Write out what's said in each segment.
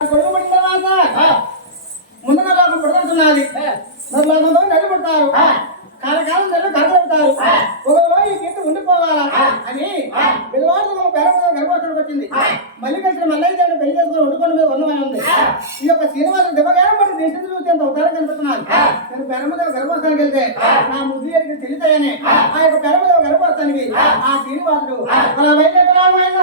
కొడుకుపడిన తర్వాత ముందున లోకం పుడుతున్నది మరి లోకంతో నడిపడతారు కాలకాలం నెలలు కనబడతారు ఒకవేళ ఈ గీత ఉండిపోవాలా అని విధవాడు గర్భవతుడికి వచ్చింది మళ్ళీ కలిసి మల్లయ్య దేవుడు పెళ్లి చేసుకుని వండుకొని మీద ఉన్నమని ఉంది ఈ యొక్క శ్రీనివాసం దివ్వగారం పట్టి దేశం చూస్తే అంత ఉదారం కనిపిస్తున్నాను నేను పెరమదేవ గర్భవస్థానికి వెళ్తే నా ముద్దు ఎడికి తెలితాయని ఆ యొక్క పెరమదేవ గర్భవస్థానికి ఆ శ్రీనివాసుడు అలా బయలుదేరుతున్నాడు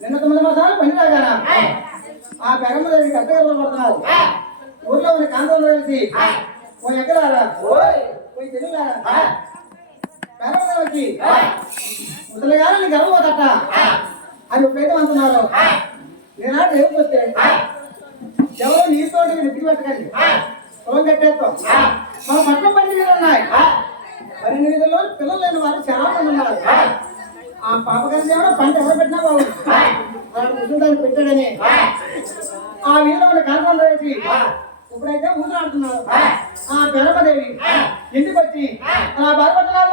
నిన్న 9 మాసాలు పని రాగానా ఆ పెరమదేవికి అత్తగారులో పడుతున్నారు ఊర్లో ఉన్న కాంతంలో కలిసి ఓ ఎక్కడారా పోయి తెలుగులారా పెరమదేవికి ముసలిగారని గర్వపోతట అని ఎప్పుడైతే అంటున్నారు నేనాడు లేకపోతే ఎవరో నీతోటి నెత్తికి పెట్టకండి పొలం కట్టేస్తాం మన పట్ల 10 వీధులు ఉన్నాయి 12 వీధుల్లో పిల్లలు లేని వారు చాలా మంది ఉన్నారు ఆ పాపగారి దేవుడు పంట ఎవరు పెట్టినా బాగుంది వాడు ముసలిదాన్ని పెట్టాడని ఆ వీధిలో ఉన్న కాంతం వేసి ఇప్పుడైతే ఊసలాడుతున్నారు ఆ పెరమదేవి ఇంటికి వచ్చి అలా బాధపడుతున్నారు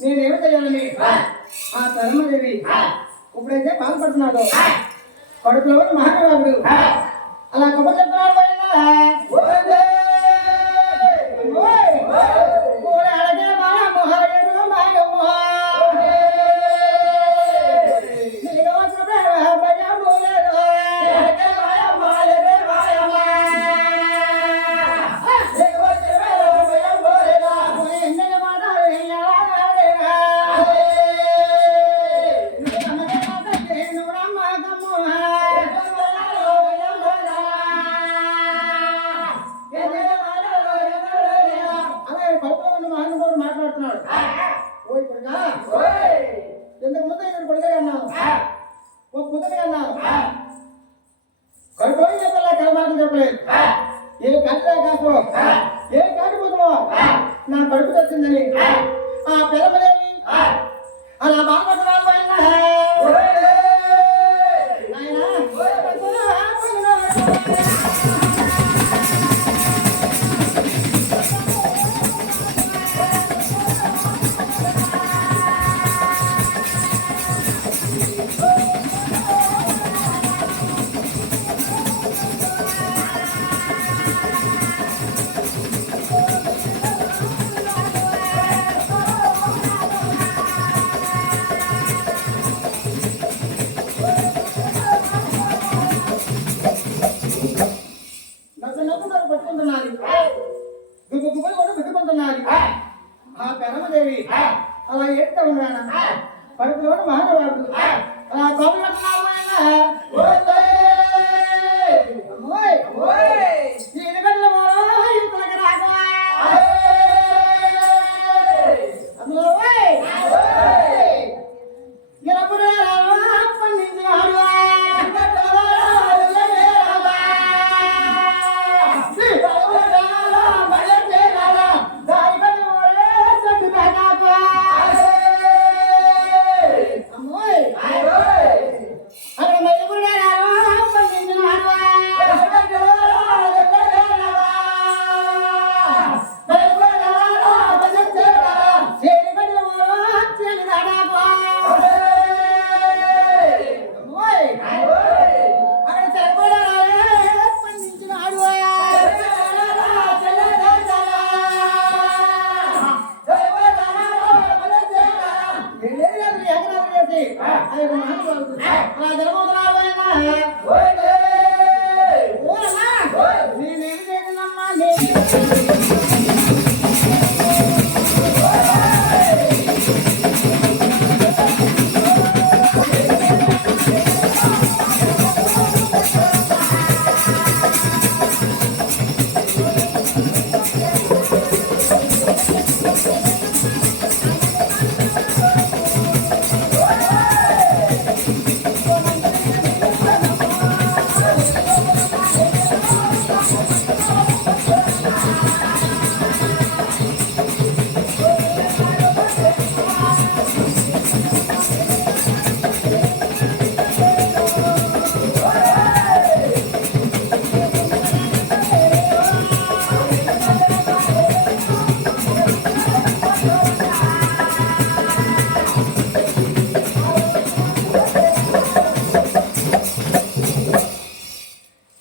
నేనేమి చేయాలని ఆ పెరమదేవి ఇప్పుడైతే బాధపడుతున్నాడు కడుపులో మహానుభావుడు అలా కబుర్ చెప్తున్నాడు ఎందుకు ముందు ఇక్కడ కొడుకే అన్నాను ఒక కుదరే అన్నాను కడుపు చెప్పలే కలమాటలు చెప్పలేదు ఏ కంటే కాసో ఏ కాటి పోతామో నా కడుపు తెచ్చిందని ఆ పెరమదేవి అలా బాధపడుతున్నాను తప్పుదారు పట్టుకుంటున్నది గుగ్గులు కూడా బిగ్గుకుంటున్నది ఆ పెరమదేవి అలా ఏడుతా ఉన్నాడు పడుకులో మహానుభావుడు అలా బాబు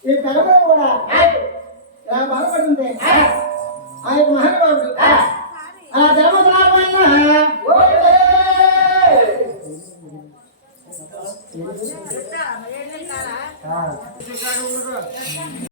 ఈ పెరమదేవి కూడా ఇలా బాధపడుతుంటే ఆ యొక్క మహానుభావుడు